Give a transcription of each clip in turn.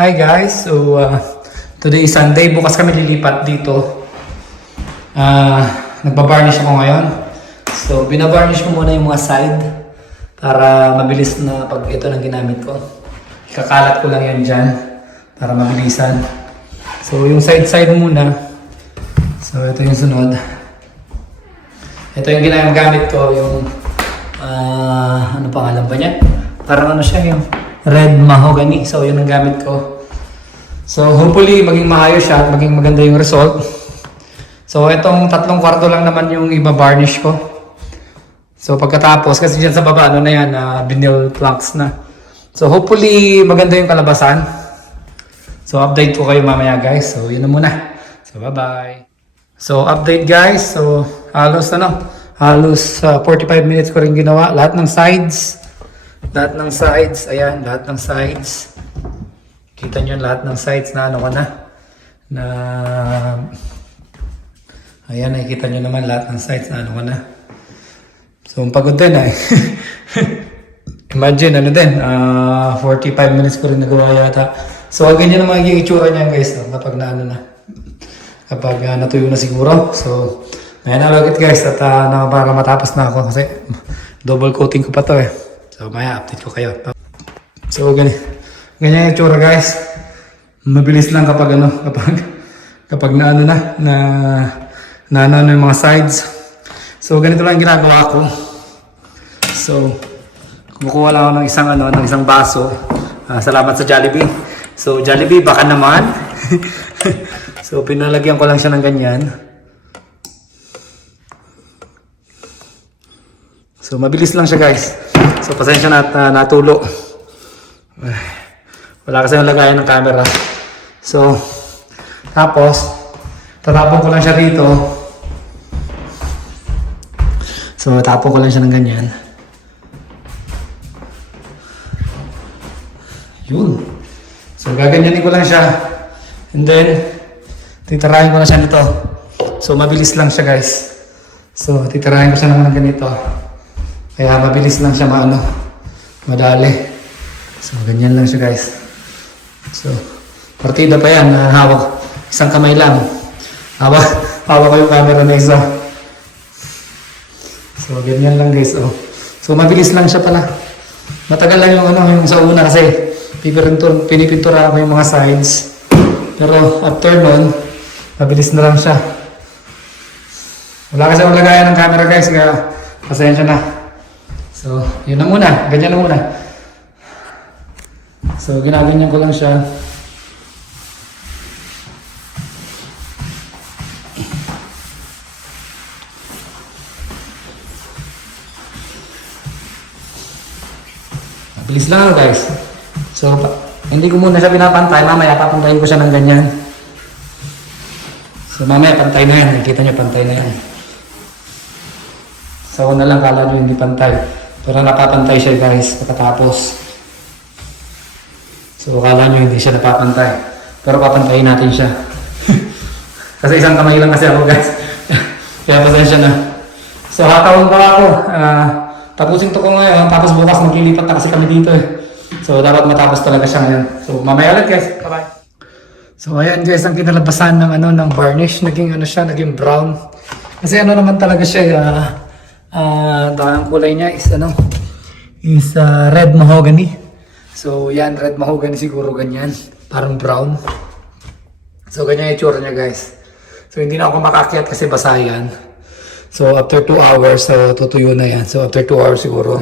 Hi guys, today is Sunday, bukas kami lilipat dito. Nagbabarnish ako ngayon. So binabarnish ko muna yung mga side para mabilis na pag ito ng ginamit ko. Ikakalat ko lang yan dyan para mabilisan. So yung side muna. So ito yung sunod. Ito yung ginagamit ko, yung ano pangalan ba niya? Parang ano siya, yung red mahogany. So yun ang gamit ko. So hopefully maging maayos siya at maging maganda yung result. So itong 3 kwarto lang naman yung iba-varnish ko. So pagkatapos, kasi dyan sa baba, ano na yan, vinyl planks na. So hopefully maganda yung kalabasan. So update ko kayo mamaya guys. So yun na muna. So bye-bye. So update guys. So halos 45 minutes ko rin ginawa. Lahat ng sides. Ayan, lahat ng sides. Kita nyo lahat ng sides na ano ko na. Ayan, nakikita nyo naman lahat ng sides na ano ko na. So, pagod din eh. Imagine, 45 minutes ko rin nagawa yata. So, ganyan na magiging itsura niyan guys. Kapag kapag natuyo na siguro. So, ayan na ulit guys. At para matapos na ako kasi double coating ko pa to eh. So, maya update ko kayo. So, ganyan yung itsura guys. Mabilis lang kapag na yung mga sides. So, ganito lang ginagawa ko. So, kumukuha lang ako ng isang baso. Salamat sa Jollibee. So, Jollibee, baka naman. So, pinalagyan ko lang siya ng ganyan. So, mabilis lang siya guys. So, pasensya na at natulo. Wala kasi yung lagayan ng camera. So, tapos, tatapon ko lang siya dito. So, tapon ko lang siya ng ganyan. Yun. So, gaganyanin ko lang siya. And then, titirahin ko na siya nito. So, mabilis lang siya guys. So, titirahin ko siya naman ng ganito. Kaya, mabilis lang siya madali. So, ganyan lang siya guys. So, partida pa yan. Hawak. Isang kamay lang. Hawak ko yung camera na isa. So, ganyan lang guys. So, mabilis lang siya pala. Matagal lang yung sa una kasi pinipintura ko yung mga sides. Pero after nun, mabilis na lang siya. Wala kasi akong lagayan ng camera guys. Kaya, pasensya na. So, yun na muna. Ganyan na muna. So, ginaganyan ko lang siya. Bilis lang guys. So, hindi ko muna siya pinapantay. Mamaya papuntahin ko siya ng ganyan. So, mamaya pantay na yan. Nakikita nyo, pantay na yan. So, una lang kala nyo hindi pantay. Pero napapantay siya guys pagkatapos. So, kala nyo hindi siya napapantay. Pero papantayin natin siya. Kasi isang kamay lang kasi ako guys. Kaya pasensya na. So, hatawag pa ako. Tapusin to ko ngayon. Tapos bukas maglilipat na kasi kami dito eh. So, dapat matapos talaga siya ngayon. So, mamaya ulit guys. Bye-bye. So, ayan guys, ang kinalabasan ng varnish. Naging brown. Kasi naman talaga siya, ang kulay niya is red mahogany. So, yan, red mahogany siguro ganyan. Parang brown. So, ganyan yung itsura niya guys. So, hindi na ako makakyat kasi basa yan. So, after 2 hours, tutuyo na yan. So, after 2 hours siguro,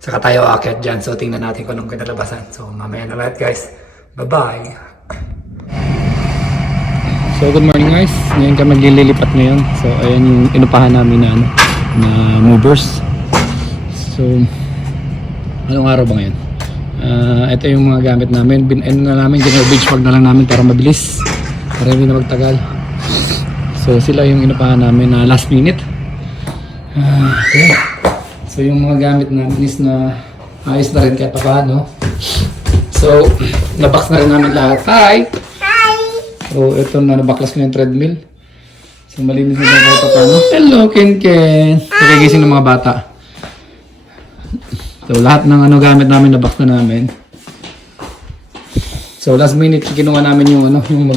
saka tayo aakyat dyan. So, tingnan natin kung anong kinalabasan. So, mamaya na lahat guys. Bye-bye! So, good morning guys. Ngayon kami maglilipat ngayon. So, ayan yung inupahan namin na movers. So, anong araw ba ngayon? Ito yung mga gamit namin. Benchmark na lang namin para mabilis. Para hindi na magtagal. So, sila yung inupahan namin na last minute. Okay. So, yung mga gamit namin is na ayos na rin kahit pa paano. So, nabox na rin namin lahat. Hi! Hi! So, ito na nabaklas ko yung treadmill. So, malinis na kahit pa paano. Hello, Ken. Nagigising ng mga bata. So, lahat ng gamit namin nabox na namin. So, So last minute kinuha namin yung yung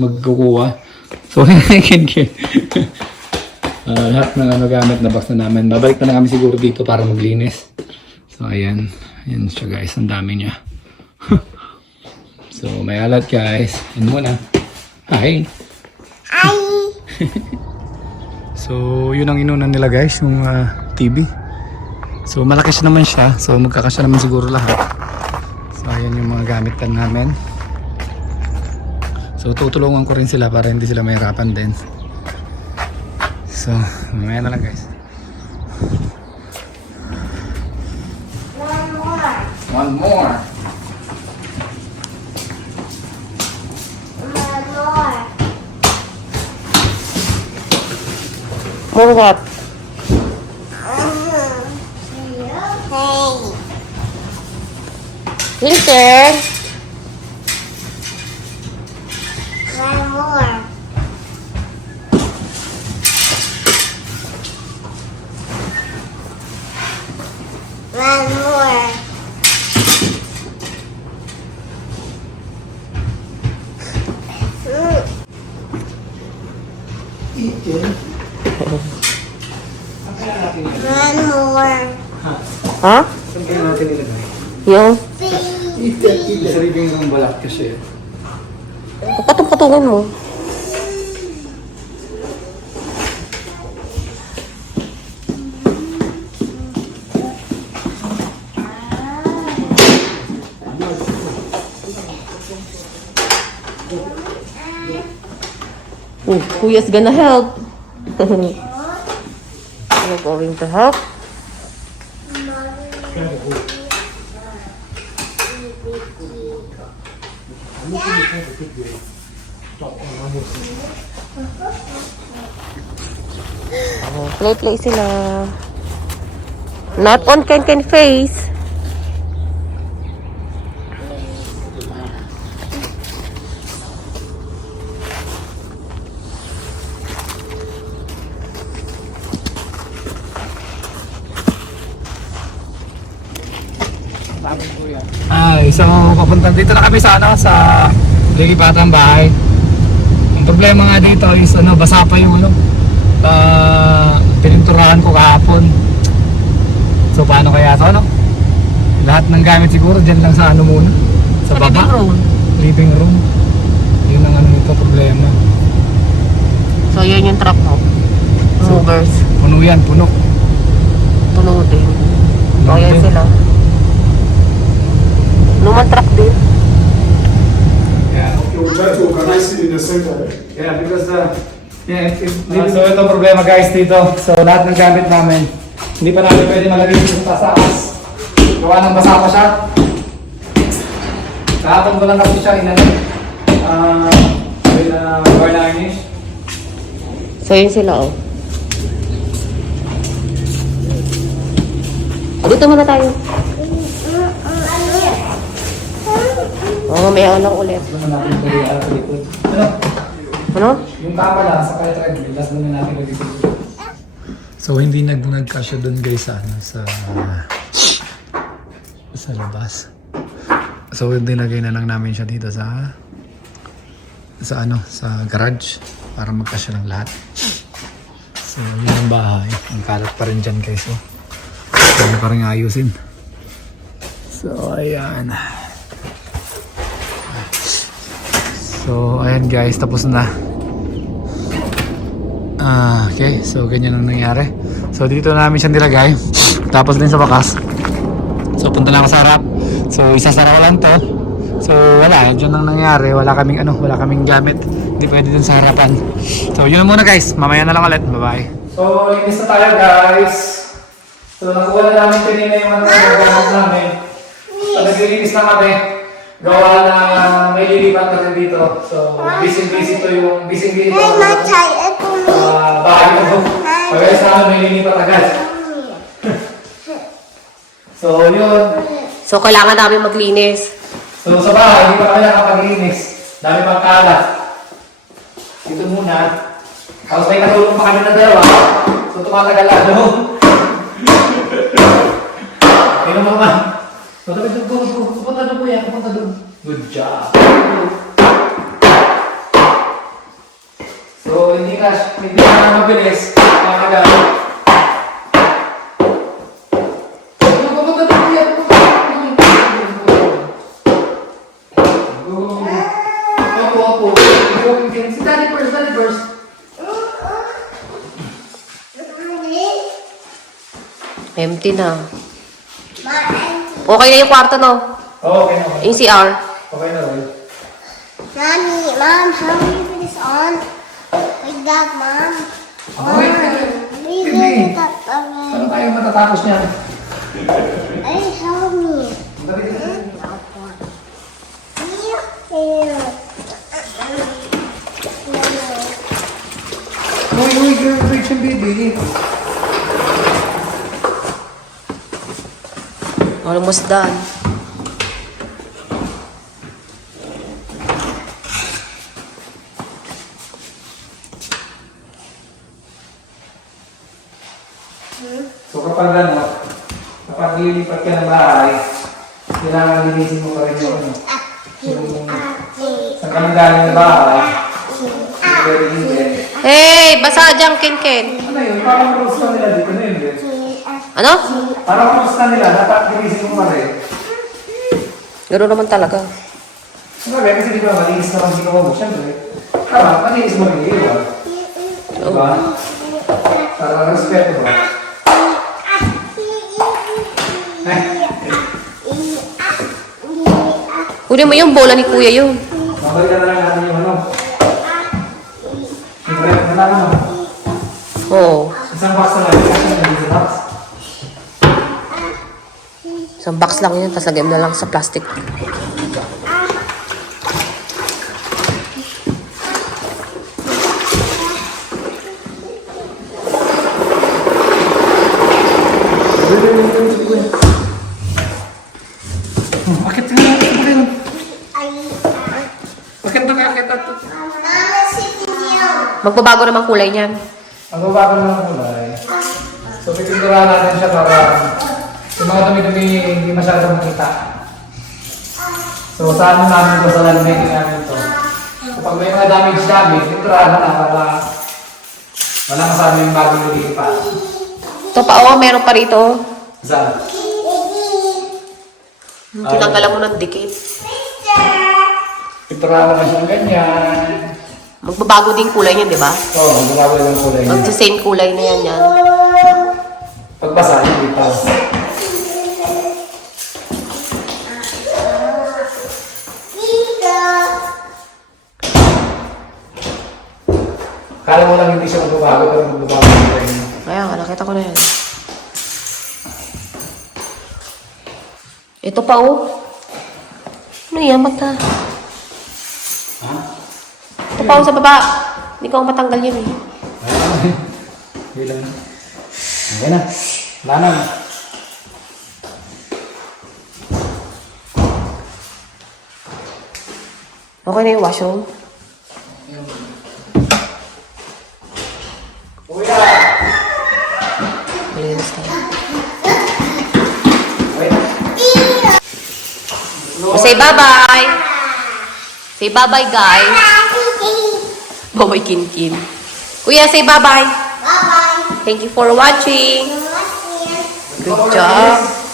magkukuha. So lahat ng gamit na box na namin. Babalik na kami siguro dito para maglinis. So ayan, ayan siya guys, ang dami niya. So may alat guys. Yan muna. Hi. Hi. So yun ang inunan nila guys, yung TV. So malaki siya naman siya. So magkakasya naman siguro lahat. So ayan yung mga gamitan namin. So tutulungan ko rin sila para hindi sila mahirapan din. So mamaya na lang guys. One more. More what? Winter. One more. One more. One more. Ha? Saan kaya natin ilagay? Yung? Sa living room balat kasi. Patong-patungan mo. Oh, Kuya's gonna help. You're going to help? Oh, play sila. Not on Ken face. Ay, so papunta dito na kami sa sa lilipatan bahay. Ang problema nga dito is basa pa yung pininturahan ko kahapon. So paano kaya to Lahat ng gamit siguro diyan lang sa muna. Sa baba. Living room. Yun ang ito problema. So, yan yung truck mo. Movers. Puno yan, puno. Puno din. Puno O, yan din. sila. Luman truck din. Yeah. You would like to organize it in the center. Yeah, because so ito problema guys dito. So lahat ng gamit namin, hindi pa namin pwede malagay dito sa taas. Gawa ng basa pa siya. Kahapon ko lang kasi siya varnish. So, yun sila, oh. Dito muna tayo. Mamaya lang ulit. Ano natin pwede sa likod? Ano? Yung kama lang sa kaya treadmill, last doon na natin pwede dito. So hindi nagkasya doon guys sa labas. So dinagay na lang namin siya dito sa garage para magkasya ng lahat. So yun ang bahay. Ang kalat pa rin dyan guys. Kaya pa rin ayusin. So ayan. So ayan guys, tapos na. Okay, so ganyan ang nangyari. So dito namin siya nilagay. Tapos din sa bakas. So punta na ako sa harap. So isasara ko lang to. So wala, yun ang nangyari. Wala kaming gamit. Hindi pwede dun sa harapan. So yun na muna guys. Mamaya na lang ulit. Bye-bye. So linis na tayo guys. So nakuha na namin kanina yung gamit namin. So naglilinis na kami. Gawa na may lilipat na rin dito. So busy to yung busy to. Bahay ko. Kaya sa amin may lilipat agad. So yun. So, kailangan namin maglinis. So sa bahay, hindi pa kami nakapaglinis. Dami pang kalat. Dito muna. Tapos may katulong pa kami na dalawa. So tumatagal ano. Tingnan mo naman. Patabi doon, go. Pupunta doon, kuya. Pupunta doon. Good job. So, hindi na mabilis. Makakagal. Pupunta doon, kuya. Opo. Si Daddy first. Empty na. My auntie. Okay na yung kwarto, no? Okay na. Yung CR. Okay na, Roy. Mom, how do you put this on? Like that, Mom. Okay. Please Baby. look at that. Ano tayo matatapos niyan? Hey, help me. Uy, girl, rich and baby. Almost done. So kapag lilipat ka ng bahay, kailangan linisin mo pa rin yung saan ka nang galing na bahay. Hindi. Hey! Basa dyan, Ken. Ano yun? Parang rules na nila dito na yun, Ben. Ano? Parang rules na nila, dapat linisin mo pa rin. Gano'n naman talaga. Sabi, kasi di ba malinis na kang ginawa mo, syempre. Tama, malinis mo rin iwan. Diba? Para respeto ba? Kunin mo yung bola ni Kuya yun. Mabalikan na lang natin yung ano. Yung bread na lang ano. Oo. Isang box na lang. Isang box. Isang box lang yun, tapos lagyan mo na lang sa plastic. Bakit nga? Bakit nakakit ato? Mama, sitting here. Magbabago naman kulay niyan. Ang babago na ng kulay. So, pipinturahan natin siya para yung mga dumi-dumi hindi masyadong makita. So, sa ano namin to, sa lalmate namin to. Kapag may mga damage, pinturahan na para wala kasama yung bagong nililipat. Ito pa, oh, meron pa rito. Saan? Tinanggalan mo ng dikit. Pinturahan naman siyang ganyan. Magbabago din kulay niyan, di ba? Oo, babago yung kulay niya. Mag-same kulay na yan. Pagbasa, hindi pa. Kala mo lang hindi siya magbabago, pero magbabago yung kulay niya. Kaya nga, nakita ko na yan. Ito pa, oh. Ano yan, mata? Ha? Ito pa, oh, sa baba. Hindi ko matanggal yun, eh. Bilang. Ayan na. Wala na. Okay na yung washroom. Kuya! Malinis na. Wait. Say bye-bye! Say bye-bye, guys. Bye-bye, Kin. Kuya, say bye-bye. Bye-bye. Thank you for watching. Good job.